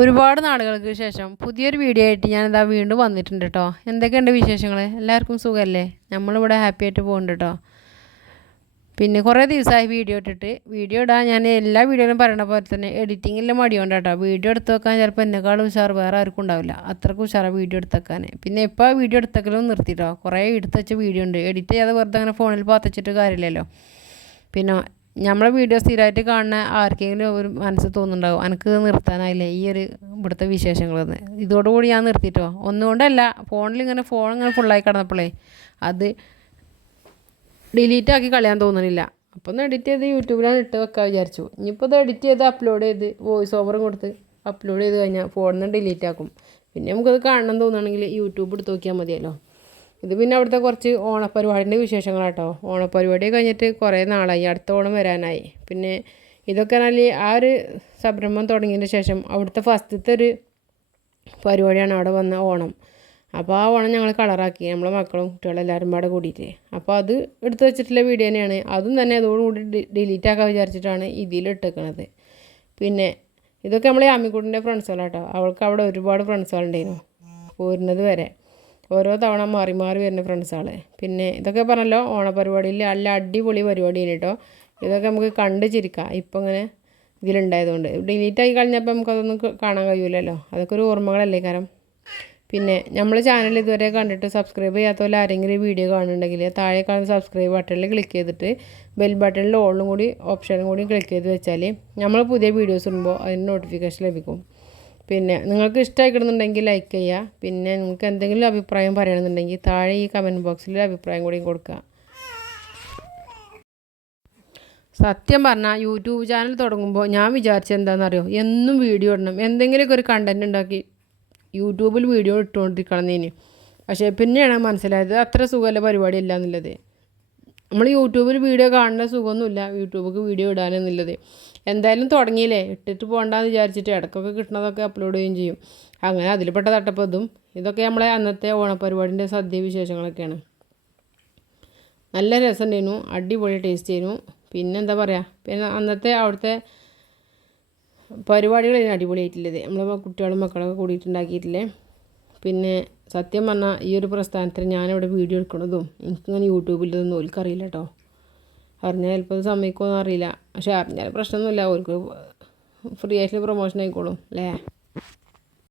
ഒരുപാട് നാളുകൾക്ക് ശേഷം പുതിയൊരു വീഡിയോ ആയിട്ട് ഞാൻ ഞാനിതാ വീണ്ടും വന്നിട്ടുണ്ട് കേട്ടോ എന്തൊക്കെയുണ്ട് വിശേഷങ്ങൾ എല്ലാവർക്കും സുഖമല്ലേ നമ്മളിവിടെ ഹാപ്പി ആയിട്ട് പോകുന്നുണ്ട് കേട്ടോ പിന്നെ കുറേ ദിവസമായി വീഡിയോ ഇട്ടിട്ട്. വീഡിയോ ഇടാൻ ഞാൻ എല്ലാ വീഡിയോയിലും പറയണ പോലെ തന്നെ എഡിറ്റിങ്ങിൽ മടിയുണ്ട് കേട്ടോ വീഡിയോ എടുത്ത് വെക്കാൻ ചിലപ്പോൾ എന്നെക്കാളും ഉഷാർ വേറെ ആർക്കും ഉണ്ടാവില്ല. അത്രയ്ക്ക് ഉഷാറാണ് വീഡിയോ എടുത്ത് വെക്കാൻ പിന്നെ ഇപ്പോൾ വീഡിയോ എടുത്തേക്കലും നിർത്തിയിട്ടോ കുറേ എടുത്ത് വെച്ച വീഡിയോ ഉണ്ട്. എഡിറ്റ് ചെയ്യാതെ വെറുതെ അങ്ങനെ ഫോണിൽ പാത്തച്ചിട്ട് കാര്യമില്ലല്ലോ. പിന്നെ നമ്മളെ വീഡിയോ സ്ഥിരമായിട്ട് കാണുന്ന ആർക്കെങ്കിലും ഒരു മനസ്സ് തോന്നുന്നുണ്ടാവും എനിക്ക് നിർത്താനായില്ലേ ഈ ഒരു ഇവിടുത്തെ വിശേഷങ്ങളെന്ന് ഇതോടുകൂടി ഞാൻ നിർത്തിയിട്ടോ ഒന്നുകൊണ്ടല്ല ഫോണിൽ ഇങ്ങനെ ഫോൺ ഇങ്ങനെ ഫുള്ളായി കിടന്നപ്പോഴേ അത് ഡിലീറ്റ് ആക്കി കളയാൻ തോന്നുന്നില്ല അപ്പോൾ ഒന്ന് എഡിറ്റ് ചെയ്ത് യൂട്യൂബിലാണ് ഇട്ട് വെക്കാൻ വിചാരിച്ചു. ഇനിയിപ്പോൾ ഇത് എഡിറ്റ് ചെയ്ത് അപ്ലോഡ് ചെയ്ത് വോയിസ് ഓവറും കൊടുത്ത് അപ്ലോഡ് ചെയ്ത് കഴിഞ്ഞാൽ ഫോണിൽ നിന്ന് ഡിലീറ്റ് ആക്കും. പിന്നെ നമുക്കത് കാണണം തോന്നുകയാണെങ്കിൽ യൂട്യൂബ് എടുത്ത് നോക്കിയാൽ മതിയല്ലോ. ഇത് പിന്നെ അവിടുത്തെ കുറച്ച് ഓണപ്പരിപാടിന്റെ വിശേഷങ്ങളാട്ടോ. ഓണപ്പരിപാടി കഴിഞ്ഞിട്ട് കുറേ നാളായി. അടുത്ത ഓണം വരാനായി. പിന്നെ ഇതൊക്കെ നല്ല ആ ഒരു സംരംഭം തുടങ്ങിയതിന് ശേഷം അവിടുത്തെ ഫസ്റ്റത്തെ ഒരു പരിപാടിയാണ് അവിടെ വന്ന ഓണം. അപ്പോൾ ആ ഓണം ഞങ്ങൾ കളറാക്കി. നമ്മളെ മക്കളും കുട്ടികളും എല്ലാവരും പാടെ കൂടിയിട്ട്. അപ്പോൾ അത് എടുത്തു വെച്ചിട്ടുള്ള വീഡിയോ തന്നെയാണ്. അതും തന്നെ അതോടുകൂടി ഡിലീറ്റ് ആക്കാൻ വിചാരിച്ചിട്ടാണ് ഇതിൽ ഇട്ടേക്കണത് പിന്നെ ഇതൊക്കെ നമ്മളെ അമ്മിക്കുട്ടിന്റെ ഫ്രണ്ട്സുകളാട്ടോ അവൾക്ക് അവിടെ ഒരുപാട് ഫ്രണ്ട്സുകളുണ്ടായിരുന്നു പോരുന്നത് വരെ. ഓരോ തവണ മാറി മാറി വരുന്ന ഫ്രണ്ട്സാണ് പിന്നെ ഇതൊക്കെ പറഞ്ഞല്ലോ ഓണപരിപാടിയിൽ നല്ല അടിപൊളി പരിപാടിയാണ് കേട്ടോ. ഇതൊക്കെ നമുക്ക് കണ്ട് ചിരിക്കാം. ഇപ്പം ഇങ്ങനെ ഇതിലുണ്ടായതുകൊണ്ട്. ഡിലീറ്റ് ആയി കഴിഞ്ഞപ്പോൾ നമുക്കതൊന്നും കാണാൻ കഴിയൂലല്ലോ. അതൊക്കെ ഒരു ഓർമ്മകളല്ലേ കാരണം. പിന്നെ നമ്മൾ ചാനൽ ഇതുവരെ കണ്ടിട്ട് സബ്സ്ക്രൈബ് ചെയ്യാത്തവരെ ആരെങ്കിലും വീഡിയോ കാണുന്നുണ്ടെങ്കിൽ താഴെ കാണുന്ന സബ്സ്ക്രൈബ് ബട്ടണിൽ ക്ലിക്ക് ചെയ്തിട്ട് ബെൽ ബട്ടണിൽ ഓളും കൂടി ഓപ്ഷനും കൂടി ക്ലിക്ക് ചെയ്ത് വെച്ചാൽ നമ്മൾ പുതിയ വീഡിയോസ് ഇടുമ്പോൾ അതിന് നോട്ടിഫിക്കേഷൻ ലഭിക്കും. പിന്നെ നിങ്ങൾക്ക് ഇഷ്ടമായിക്കിടുന്നുണ്ടെങ്കിൽ ലൈക്ക് ചെയ്യുക. പിന്നെ നിങ്ങൾക്ക് എന്തെങ്കിലും അഭിപ്രായം പറയണമെന്നുണ്ടെങ്കിൽ താഴെ ഈ കമന്റ് ബോക്സിൽ അഭിപ്രായം കൂടി കൊടുക്കുക. സത്യം പറഞ്ഞാൽ യൂട്യൂബ് ചാനൽ തുടങ്ങുമ്പോൾ ഞാൻ വിചാരിച്ചത് എന്താണെന്നറിയോ? എന്നും വീഡിയോ ഇടണം. എന്തെങ്കിലുമൊക്കെ ഒരു കണ്ടന്റ് ഉണ്ടാക്കി യൂട്യൂബിൽ വീഡിയോ ഇട്ടുകൊണ്ടിരിക്കണം ഇനി. പക്ഷേ പിന്നെയാണ് മനസ്സിലായത് അത്ര സുഖമല്ല പരിപാടി ഇല്ല എന്നുള്ളത്. നമ്മൾ യൂട്യൂബിൽ വീഡിയോ കാണേണ്ട സുഖമൊന്നുമില്ല. യൂട്യൂബിൽ വീഡിയോ ഇടാനെന്നുള്ളത് എന്തായാലും തുടങ്ങിയില്ലേ? ഇട്ടിട്ട് പോകണ്ടെന്ന് വിചാരിച്ചിട്ട് ഇടയ്ക്കൊക്കെ കിട്ടണതൊക്കെ അപ്ലോഡ് ചെയ്യുകയും ചെയ്യും. അങ്ങനെ അതിൽപ്പെട്ട തട്ടപ്പതും ഇതൊക്കെ നമ്മളെ അന്നത്തെ ഓണപ്പരിപാടിന്റെ സദ്യ വിശേഷങ്ങളൊക്കെയാണ്. നല്ല രസമുണ്ടായിരുന്നു അടിപൊളി ടേസ്റ്റ് ആയിരുന്നു. പിന്നെ എന്താ പറയുക പിന്നെ അന്നത്തെ അവിടുത്തെ പരിപാടികളായിരുന്നു അടിപൊളിയായിട്ടുള്ളത്. നമ്മളെ കുട്ടികളും മക്കളൊക്കെ കൂടിയിട്ടുണ്ടാക്കിയിട്ടില്ലേ? പിന്നെ സത്യം പറഞ്ഞാൽ ഈ ഒരു പ്രസ്ഥാനത്തിൽ ഞാനിവിടെ വീഡിയോ എടുക്കണതും എനിക്കിങ്ങനെ യൂട്യൂബിലൊന്നും ഓൽക്കറിയില്ല കേട്ടോ അറിഞ്ഞാൽ ചിലപ്പോൾ സമ്മതിക്കുമോ എന്നറിയില്ല പക്ഷെ അറിഞ്ഞാൽ പ്രശ്നമൊന്നുമില്ല. അവർക്ക് ഫ്രീ ആയിട്ട് പ്രൊമോഷൻ ആയിക്കോളും അല്ലേ?